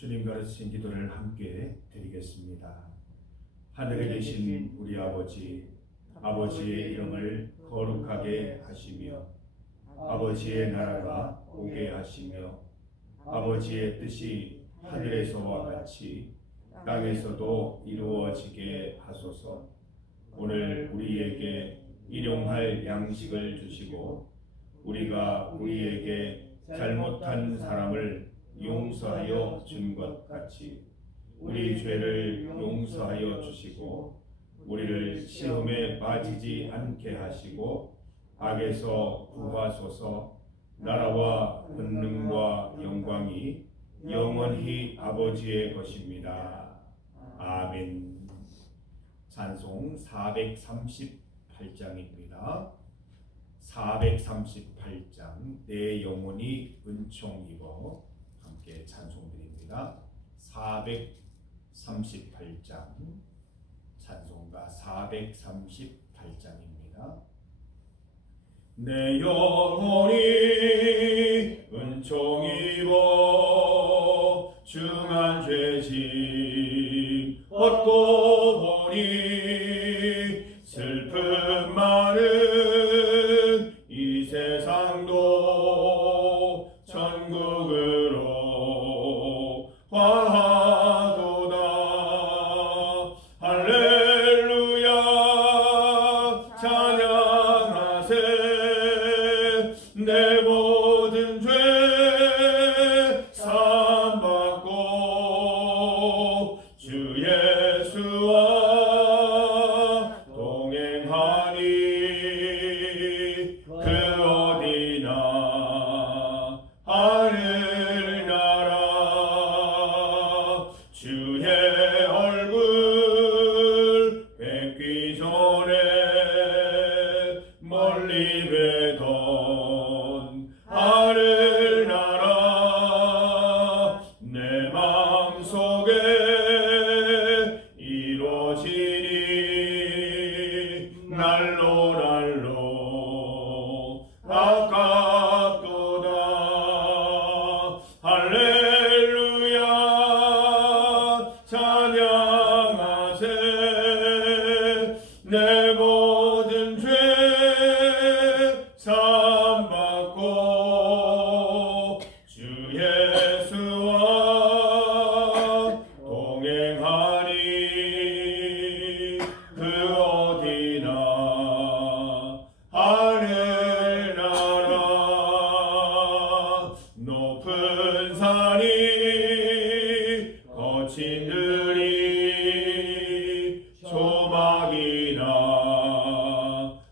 주님 가르치신 기도를 함께 드리겠습니다. 하늘에 계신 우리 아버지, 아버지의 이름을 거룩하게 하시며 아버지의 나라가 오게 하시며 아버지의 뜻이 하늘에서와 같이 땅에서도 이루어지게 하소서. 오늘 우리에게 일용할 양식을 주시고 우리가 우리에게 잘못한 사람을 용서하여 준 것 같이 우리 죄를 용서하여 주시고 우리를 시험에 빠지지 않게 하시고 악에서 구하소서. 나라와 권능과 영광이 영원히 아버지의 것입니다. 아멘. 찬송 438장입니다. 438장 내 영혼이 은총 입어 함께 찬송드립니다. 438장 찬송가 438장입니다. 내 영혼이 은총 입어 중한 죄짐 얻고 보니 슬픔 많은 이 세상도 천국으로 화하도다. 할렐루야 찬양하세. 내 모든 죄 사함받고 주 예수와 동행하니 그 어디나 하늘나라. 주의 얼굴 뵙기 전에 멀리 뵈던 하늘나라 내 마음속에 이루어지니 날로 날로 가깝도다. 할렐루야 찬양하세. 내 모든 죄 사함받고 주 예수와 동행하니 그 어디나 하늘나라. 높은 산이 거친 들이 조막이나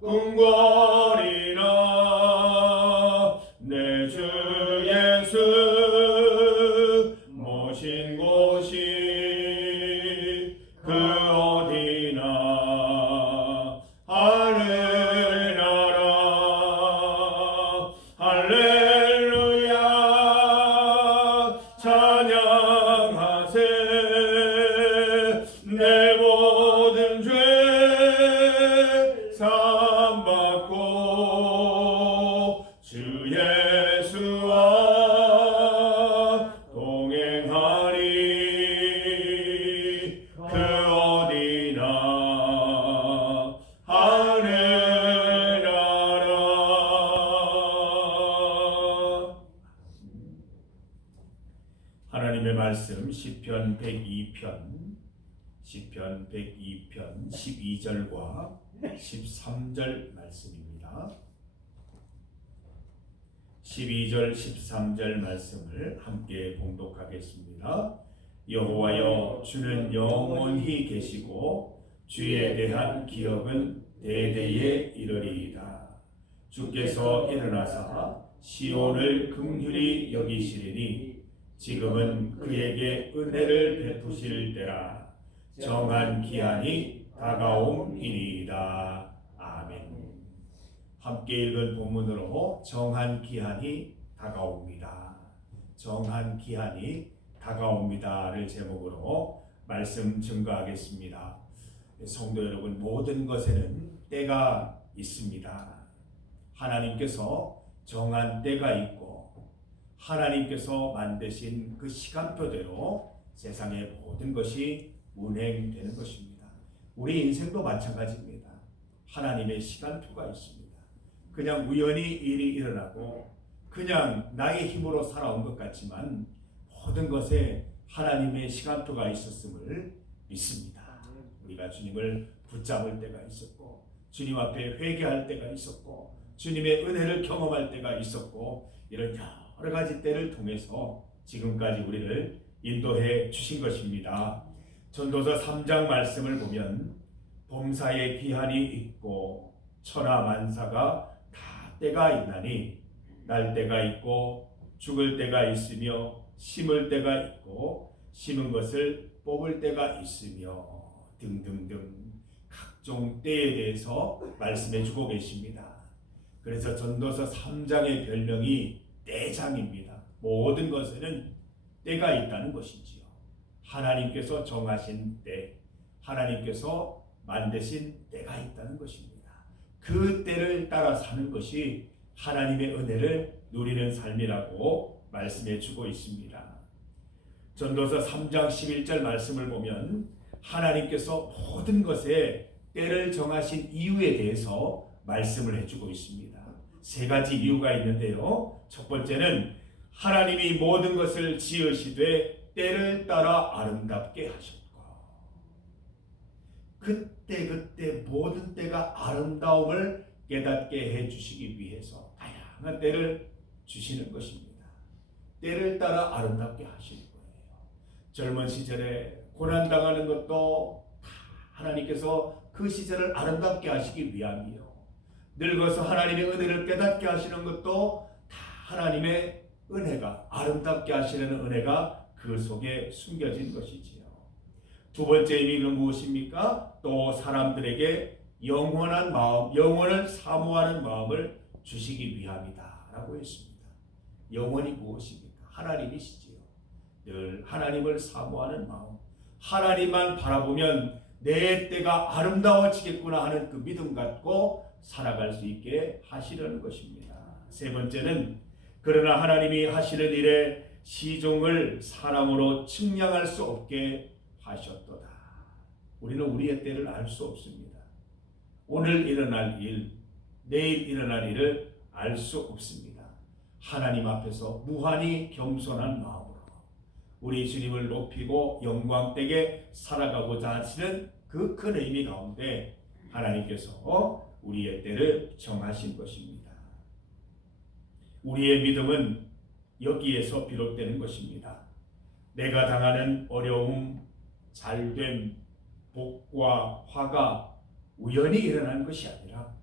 궁궐이나 내 주 예수 모신 곳이 그 어디나 하늘나라. 할렐루야 찬양하세. 내 모든 죄 사함받고 주 예수와 동행하니 그 어디나 하늘나라. 하나님의 말씀 시편 102편 12절과 13절 말씀입니다. 12절 13절 말씀을 함께 봉독하겠습니다. 여호와여 주는 영원히 계시고 주에 대한 기억은 대대에 이르리이다. 주께서 일어나사 시온을 긍휼히 여기시리니 지금은 그에게 은혜를 베푸실 때라. 정한 기한이 다가옴이니이다. 아멘. 함께 읽은 본문으로 정한 기한이 다가옵니다. 정한 기한이 다가옵니다를 제목으로 말씀 증거하겠습니다. 성도 여러분, 모든 것에는 때가 있습니다. 하나님께서 정한 때가 있고 하나님께서 만드신 그 시간표대로 세상의 모든 것이 운행되는 것입니다. 우리 인생도 마찬가지입니다. 하나님의 시간표가 있습니다. 그냥 우연히 일이 일어나고 그냥 나의 힘으로 살아온 것 같지만 모든 것에 하나님의 시간표가 있었음을 믿습니다. 우리가 주님을 붙잡을 때가 있었고 주님 앞에 회개할 때가 있었고 주님의 은혜를 경험할 때가 있었고 이런 여러 가지 때를 통해서 지금까지 우리를 인도해 주신 것입니다. 전도서 3장 말씀을 보면 봄사에 기한이 있고 천하만사가 다 때가 있나니 날 때가 있고 죽을 때가 있으며 심을 때가 있고 심은 것을 뽑을 때가 있으며 등등등 각종 때에 대해서 말씀해 주고 계십니다. 그래서 전도서 3장의 별명이 때장입니다. 모든 것에는 때가 있다는 것이지요. 하나님께서 정하신 때, 하나님께서 만드신 때가 있다는 것입니다. 그 때를 따라 사는 것이 하나님의 은혜를 누리는 삶이라고 말씀해 주고 있습니다. 전도서 3장 11절 말씀을 보면 하나님께서 모든 것에 때를 정하신 이유에 대해서 말씀을 해주고 있습니다. 세 가지 이유가 있는데요. 첫 번째는 하나님이 모든 것을 지으시되 때를 따라 아름답게 하셨고 그때 모든 때가 아름다움을 깨닫게 해주시기 위해서 다양한 때를 주시는 것입니다. 때를 따라 아름답게 하시는 거예요. 젊은 시절에 고난당하는 것도 다 하나님께서 그 시절을 아름답게 하시기 위함이요. 늙어서 하나님의 은혜를 깨닫게 하시는 것도 다 하나님의 은혜가 아름답게 하시는 은혜가 그 속에 숨겨진 것이지요. 두 번째 의미는 무엇입니까? 또 사람들에게 영원한 마음, 영원을 사모하는 마음을 주시기 위함이다 라고 했습니다. 영원이 무엇입니까? 하나님이시지요. 늘 하나님을 사모하는 마음, 하나님만 바라보면 내 때가 아름다워지겠구나 하는 그 믿음 갖고 살아갈 수 있게 하시려는 것입니다. 세 번째는 그러나 하나님이 하시는 일에 시종을 사람으로 측량할 수 없게 하셨도다. 우리는 우리의 때를 알 수 없습니다. 오늘 일어날 일, 내일 일어날 일을 알 수 없습니다. 하나님 앞에서 무한히 겸손한 마음으로 우리 주님을 높이고 영광되게 살아가고자 하시는 그 큰 의미 가운데 하나님께서 우리의 때를 정하신 것입니다. 우리의 믿음은 여기에서 비롯되는 것입니다. 내가 당하는 어려움, 잘됨, 복과 화가 우연히 일어난 것이 아니라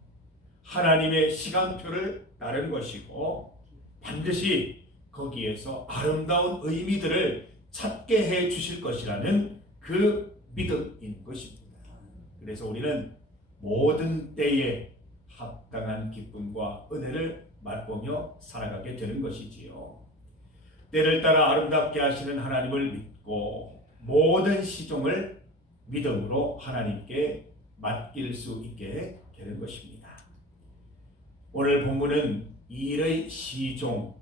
하나님의 시간표를 따른 것이고 반드시 거기에서 아름다운 의미들을 찾게 해 주실 것이라는 그 믿음인 것입니다. 그래서 우리는 모든 때에 합당한 기쁨과 은혜를 맛보며 살아가게 되는 것이지요. 때를 따라 아름답게 하시는 하나님을 믿고 모든 시종을 믿음으로 하나님께 맡길 수 있게 되는 것입니다. 오늘 본문은 일의 시종,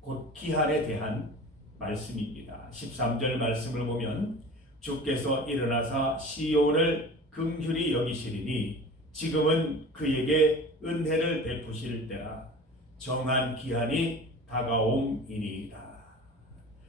곧 기한에 대한 말씀입니다. 13절 말씀을 보면 주께서 일어나사 시온을 긍휼히 여기시리니 지금은 그에게 은혜를 베푸실 때라 정한 기한이 다가옴이니이다.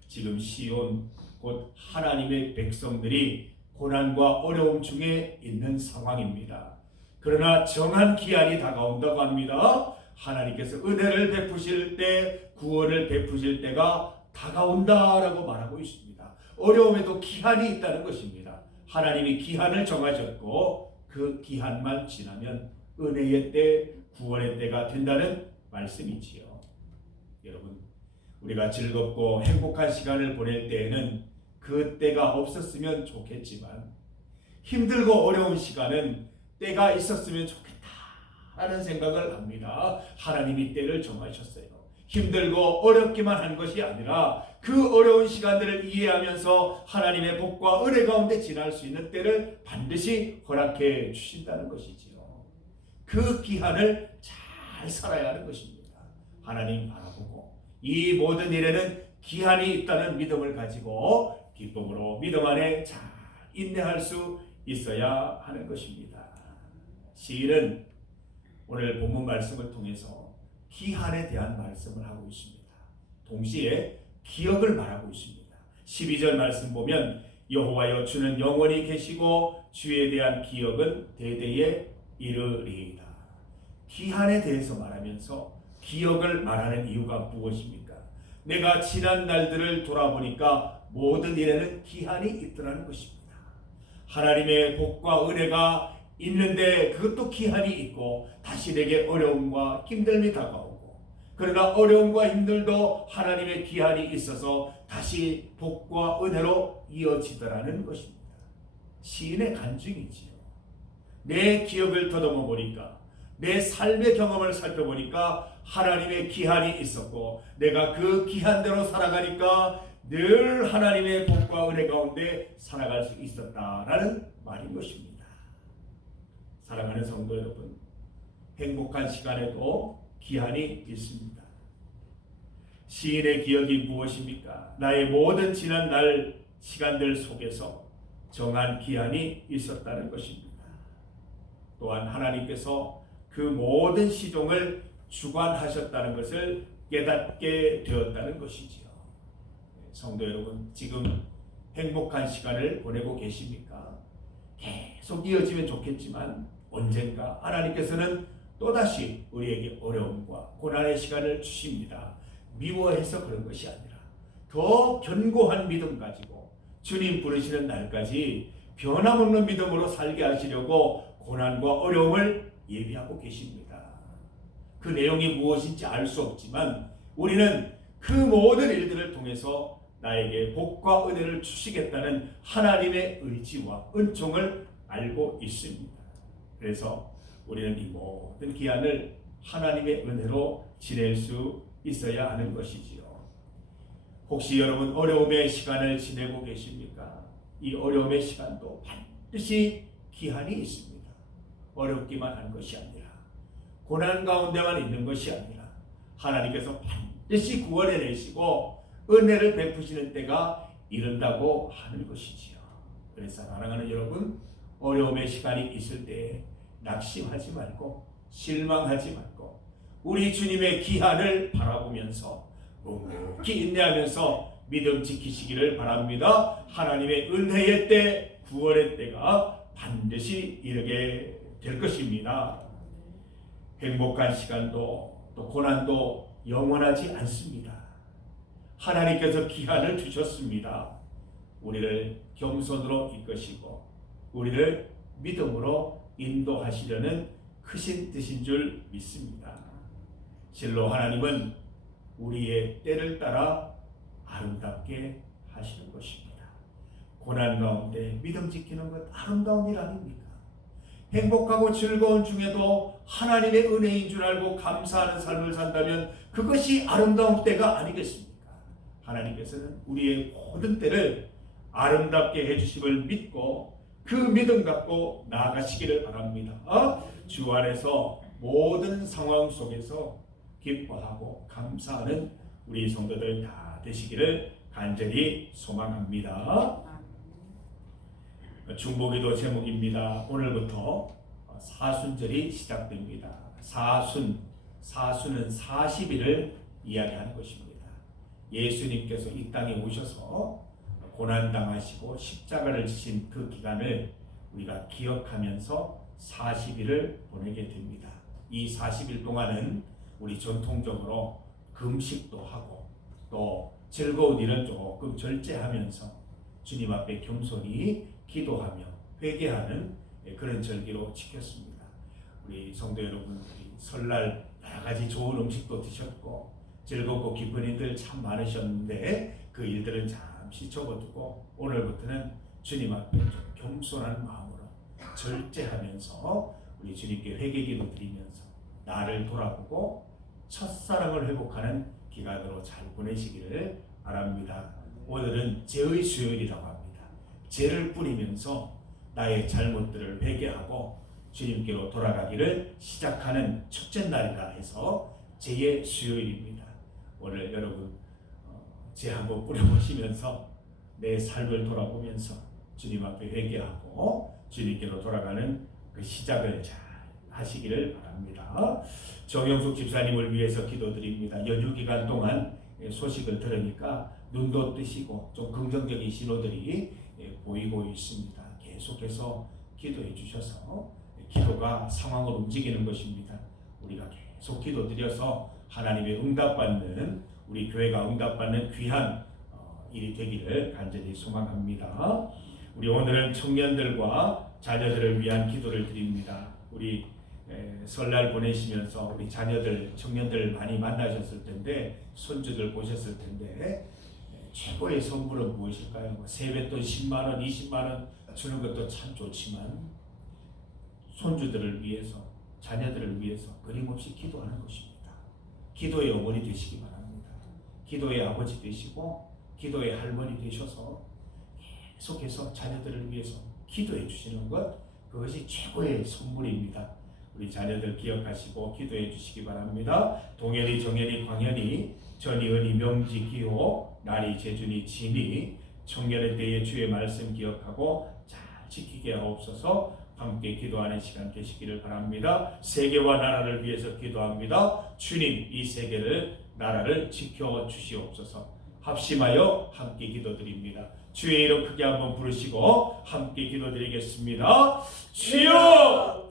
지금 시온 곧 하나님의 백성들이 고난과 어려움 중에 있는 상황입니다. 그러나 정한 기한이 다가온다고 합니다. 하나님께서 은혜를 베푸실 때, 구원을 베푸실 때가 다가온다라고 말하고 있습니다. 어려움에도 기한이 있다는 것입니다. 하나님이 기한을 정하셨고 그 기한만 지나면 은혜의 때, 구원의 때가 된다는 말씀이지요. 여러분, 우리가 즐겁고 행복한 시간을 보낼 때에는 그 때가 없었으면 좋겠지만 힘들고 어려운 시간은 때가 있었으면 좋겠다라는 생각을 합니다. 하나님이 때를 정하셨어요. 힘들고 어렵기만 한 것이 아니라 그 어려운 시간들을 이해하면서 하나님의 복과 은혜 가운데 지날 수 있는 때를 반드시 허락해 주신다는 것이지요. 그 기한을 잘 살아야 하는 것입니다. 하나님 바라보고 이 모든 일에는 기한이 있다는 믿음을 가지고 기쁨으로 믿음 안에 잘 인내할 수 있어야 하는 것입니다. 시인은 오늘 본문 말씀을 통해서 기한에 대한 말씀을 하고 있습니다. 동시에 기억을 말하고 있습니다. 12절 말씀 보면 여호와여 주는 영원히 계시고 주에 대한 기억은 대대에 이르리이다. 기한에 대해서 말하면서 기억을 말하는 이유가 무엇입니까? 내가 지난 날들을 돌아보니까 모든 일에는 기한이 있더라는 것입니다. 하나님의 복과 은혜가 있는데 그것도 기한이 있고 다시 내게 어려움과 힘듦이 다가오고, 그러나 어려움과 힘들도 하나님의 기한이 있어서 다시 복과 은혜로 이어지더라는 것입니다. 시인의 간증이지요. 내 기억을 더듬어 보니까, 내 삶의 경험을 살펴보니까 하나님의 기한이 있었고 내가 그 기한대로 살아가니까 늘 하나님의 복과 은혜 가운데 살아갈 수 있었다라는 말인 것입니다. 사랑하는 성도 여러분, 행복한 시간에도 기한이 있습니다. 시인의 기억이 무엇입니까? 나의 모든 지난 날 시간들 속에서 정한 기한이 있었다는 것입니다. 또한 하나님께서 그 모든 시종을 주관하셨다는 것을 깨닫게 되었다는 것이지요. 성도 여러분, 지금 행복한 시간을 보내고 계십니까? 계속 이어지면 좋겠지만 언젠가 하나님께서는 또다시 우리에게 어려움과 고난의 시간을 주십니다. 미워해서 그런 것이 아니라 더 견고한 믿음 가지고 주님 부르시는 날까지 변함없는 믿음으로 살게 하시려고 고난과 어려움을 예비하고 계십니다. 그 내용이 무엇인지 알 수 없지만 우리는 그 모든 일들을 통해서 나에게 복과 은혜를 주시겠다는 하나님의 의지와 은총을 알고 있습니다. 그래서 우리는 이 모든 기한을 하나님의 은혜로 지낼 수 있어야 하는 것이지요. 혹시 여러분 어려움의 시간을 지내고 계십니까? 이 어려움의 시간도 반드시 기한이 있습니다. 어렵기만 한 것이 아니라, 고난 가운데만 있는 것이 아니라 하나님께서 반드시 구원해 내시고 은혜를 베푸시는 때가 이른다고 하는 것이지요. 그래서 사랑하는 여러분, 어려움의 시간이 있을 때 낙심하지 말고 실망하지 말고 우리 주님의 기한을 바라보면서 묵묵히 인내하면서 믿음 지키시기를 바랍니다. 하나님의 은혜의 때, 구원의 때가 반드시 이르게 될 것입니다. 행복한 시간도 또 고난도 영원하지 않습니다. 하나님께서 기한을 주셨습니다. 우리를 겸손으로 이끄시고 우리를 믿음으로 인도하시려는 크신 뜻인 줄 믿습니다. 실로 하나님은 우리의 때를 따라 아름답게 하시는 것입니다. 고난 가운데 믿음 지키는 것 아름다운 일 아닙니까? 행복하고 즐거운 중에도 하나님의 은혜인 줄 알고 감사하는 삶을 산다면 그것이 아름다운 때가 아니겠습니까? 하나님께서는 우리의 모든 때를 아름답게 해주심을 믿고 그 믿음 갖고 나아가시기를 바랍니다. 주 안에서 모든 상황 속에서 기뻐하고 감사하는 우리 성도들 다 되시기를 간절히 소망합니다. 중보기도 제목입니다. 오늘부터 사순절이 시작됩니다. 사순은 40일을 이야기하는 것입니다. 예수님께서 이 땅에 오셔서 고난당하시고 십자가를 지신 그 기간을 우리가 기억하면서 40일을 보내게 됩니다. 이 40일 동안은 우리 전통적으로 금식도 하고 또 즐거운 일은 조금 절제하면서 주님 앞에 겸손히 기도하며 회개하는 그런 절기로 지켰습니다. 우리 성도 여러분, 우리 설날 여러 가지 좋은 음식도 드셨고 즐겁고 기쁜 일들 참 많으셨는데 그 일들은 잠시 접어두고 오늘부터는 주님 앞에 좀 겸손한 마음으로 절제하면서 우리 주님께 회개기도 드리면서 나를 돌아보고 첫사랑을 회복하는 기간으로 잘 보내시기를 바랍니다. 오늘은 죄의 수요일이라고 합니다. 죄를 뿌리면서 나의 잘못들을 회개하고 주님께로 돌아가기를 시작하는 첫째 날이라 해서 죄의 수요일입니다. 오늘 여러분 제 한번 뿌려보시면서 내 삶을 돌아보면서 주님 앞에 회개하고 주님께로 돌아가는 그 시작을 잘 하시기를 바랍니다. 정영숙 집사님을 위해서 기도드립니다. 연휴 기간 동안 소식을 들으니까 눈도 뜨시고 좀 긍정적인 신호들이 보이고 있습니다. 계속해서 기도해 주셔서 기도가 상황을 움직이는 것입니다. 우리가 계속 기도드려서 하나님의 응답받는, 우리 교회가 응답받는 귀한 일이 되기를 간절히 소망합니다. 우리 오늘은 청년들과 자녀들을 위한 기도를 드립니다. 우리 설날 보내시면서 우리 자녀들, 청년들 많이 만나셨을 텐데, 손주들 보셨을 텐데, 최고의 선물은 무엇일까요? 세뱃돈 10만 원, 20만 원 주는 것도 참 좋지만 손주들을 위해서, 자녀들을 위해서 끊임없이 기도하는 것입니다. 기도의 어머니 되시기 바랍니다. 기도의 아버지 되시고 기도의 할머니 되셔서 계속해서 자녀들을 위해서 기도해 주시는 것, 그것이 최고의 선물입니다. 우리 자녀들 기억하시고 기도해 주시기 바랍니다. 동현이, 정현이, 광현이, 전이은이, 명지, 기호, 나리, 재준이, 진이 청년의 때에 주의 말씀 기억하고 잘 지키게 하옵소서. 함께 기도하는 시간 되시기를 바랍니다. 세계와 나라를 위해서 기도합니다. 주님, 이 세계를, 나라를 지켜주시옵소서. 합심하여 함께 기도드립니다. 주의 이름 크게 한번 부르시고 함께 기도드리겠습니다. 주여!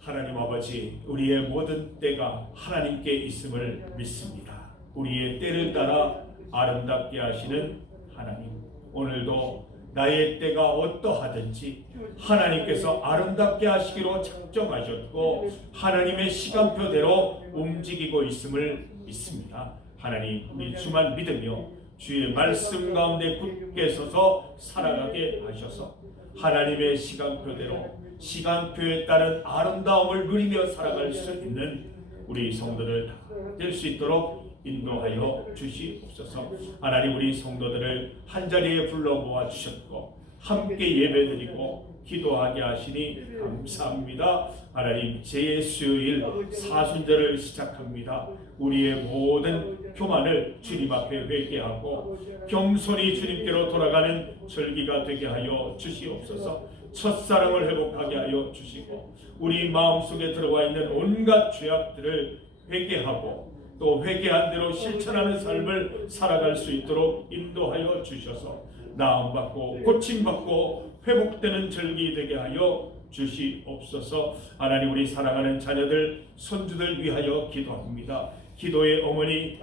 하나님 아버지, 우리의 모든 때가 하나님께 있음을 믿습니다. 우리의 때를 따라 아름답게 하시는 하나님, 오늘도 나의 때가 어떠하든지 하나님께서 아름답게 하시기로 작정하셨고 하나님의 시간표대로 움직이고 있음을 믿습니다. 하나님, 우리 주만 믿으며 주의 말씀 가운데 굳게 서서 살아가게 하셔서 하나님의 시간표대로, 시간표에 따른 아름다움을 누리며 살아갈 수 있는 우리 성도들 다 될 수 있도록 인도하여 주시옵소서. 하나님, 우리 성도들을 한자리에 불러 모아 주셨고 함께 예배드리고 기도하게 하시니 감사합니다. 하나님, 제 수요일 사순절을 시작합니다. 우리의 모든 교만을 주님 앞에 회개하고 겸손히 주님께로 돌아가는 절기가 되게 하여 주시옵소서. 첫사랑을 회복하게 하여 주시고 우리 마음속에 들어와 있는 온갖 죄악들을 회개하고 또 회개한 대로 실천하는 삶을 살아갈 수 있도록 인도하여 주셔서 나음받고 고침받고 회복되는 절기 되게 하여 주시옵소서. 하나님, 우리 사랑하는 자녀들, 손주들 위하여 기도합니다. 기도의 어머니,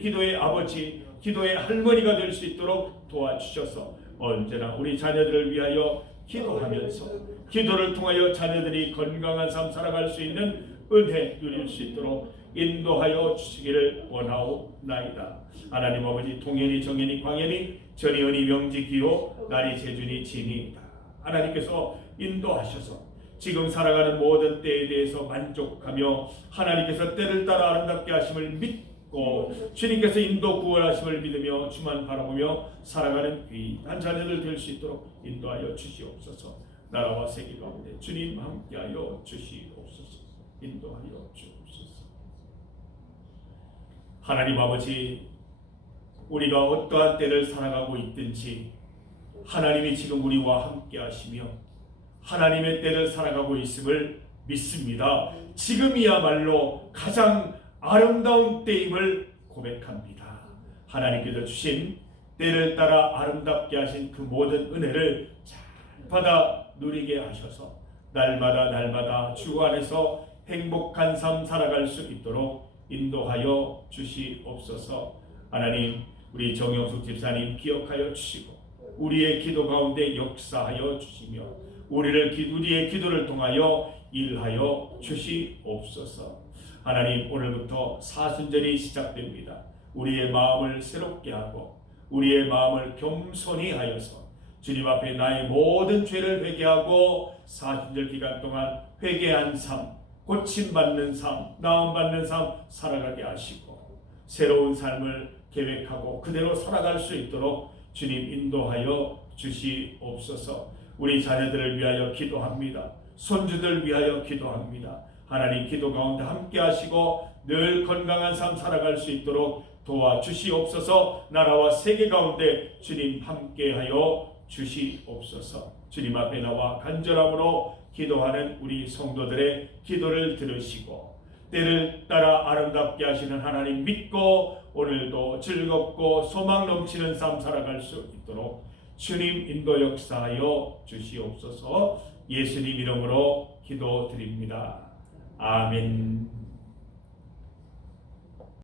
기도의 아버지, 기도의 할머니가 될 수 있도록 도와주셔서 언제나 우리 자녀들을 위하여 기도하면서 기도를 통하여 자녀들이 건강한 삶 살아갈 수 있는 은혜 누릴 수 있도록 인도하여 주시기를 원하옵나이다. 하나님 아버지, 동현이, 정현이, 광현이, 전이은이, 명지, 기호, 나리, 재준이, 진이 하나님께서 인도하셔서 지금 살아가는 모든 때에 대해서 만족하며 하나님께서 때를 따라 아름답게 하심을 믿고 주님께서 인도 구원하심을 믿으며 주만 바라보며 살아가는 귀한 자녀들 될 수 있도록 인도하여 주시옵소서. 나라와 세계 가운데 주님 함께하여 주시옵소서. 인도하여 주옵소서. 하나님 아버지, 우리가 어떠한 때를 살아가고 있든지 하나님이 지금 우리와 함께 하시며 하나님의 때를 살아가고 있음을 믿습니다. 지금이야말로 가장 아름다운 때임을 고백합니다. 하나님께서 주신 때를 따라 아름답게 하신 그 모든 은혜를 잘 받아 누리게 하셔서 날마다 주 안에서 행복한 삶 살아갈 수 있도록 인도하여 주시옵소서. 하나님, 우리 정영숙 집사님 기억하여 주시고 우리의 기도 가운데 역사하여 주시며 우리의 기도를 통하여 일하여 주시옵소서. 하나님, 오늘부터 사순절이 시작됩니다. 우리의 마음을 새롭게 하고 우리의 마음을 겸손히 하여서 주님 앞에 나의 모든 죄를 회개하고 사순절 기간 동안 회개한 삶, 고침받는 삶, 나음받는 삶 살아가게 하시고 새로운 삶을 계획하고 그대로 살아갈 수 있도록 주님 인도하여 주시옵소서. 우리 자녀들을 위하여 기도합니다. 손주들 위하여 기도합니다. 하나님, 기도 가운데 함께 하시고 늘 건강한 삶 살아갈 수 있도록 도와주시옵소서. 나라와 세계 가운데 주님 함께하여 주시옵소서. 주님 앞에 나와 간절함으로 기도하는 우리 성도들의 기도를 들으시고 때를 따라 아름답게 하시는 하나님 믿고 오늘도 즐겁고 소망 넘치는 삶 살아갈 수 있도록 주님 인도 역사하여 주시옵소서. 예수님 이름으로 기도드립니다. 아멘.